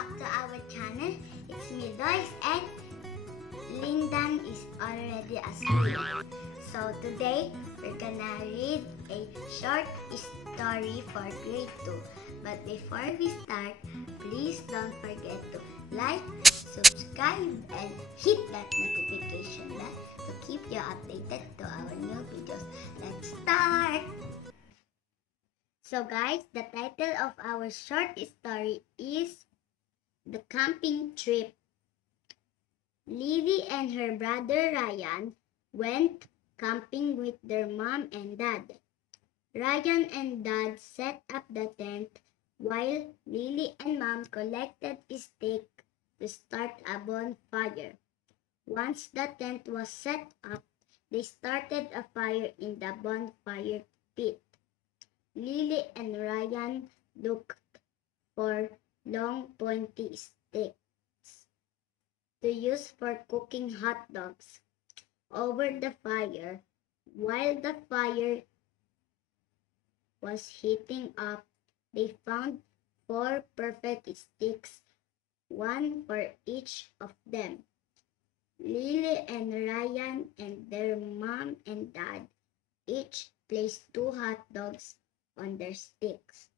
back to our channel. It's me, Doyce, and Lindan is already asleep. So today, we're gonna read a short story for grade 2. But before we start, please don't forget to like, subscribe, and hit that notification bell to keep you updated to our new videos. Let's start! So guys, the title of our short story is The Camping Trip. Lily and her brother Ryan went camping with their mom and dad. Ryan and dad set up the tent while Lily and mom collected sticks to start a bonfire. Once the tent was set up, they started a fire in the bonfire pit. Lily and Ryan looked for long pointy sticks to use for cooking hot dogs over the fire. While the fire was heating up, they found 4 perfect sticks, one for each of them. Lily and Ryan and their mom and dad each placed 2 hot dogs on their sticks.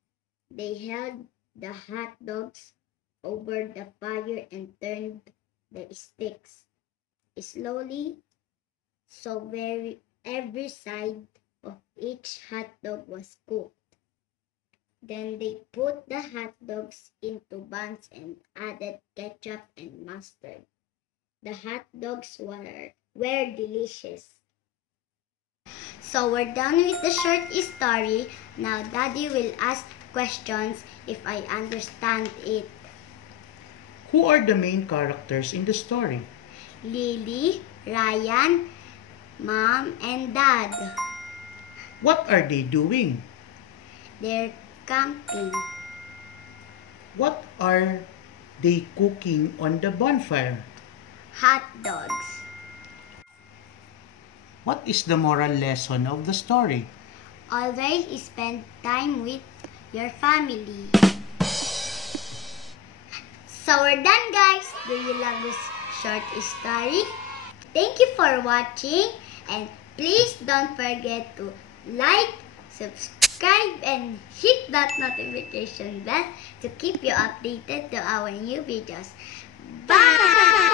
They held the hot dogs over the fire and turned the sticks slowly so every side of each hot dog was cooked. Then they put the hot dogs into buns and added ketchup and mustard. The hot dogs were delicious. So we're done with the short story. Now Daddy will ask questions if I understand it. Who are the main characters in the story? Lily, Ryan, Mom, and Dad. What are they doing? They're camping. What are they cooking on the bonfire? Hot dogs. What is the moral lesson of the story? Always spend time with your family. So we're done, guys. Do you love this short story? Thank you for watching, and please don't forget to like, subscribe, and hit that notification bell to keep you updated to our new videos. Bye!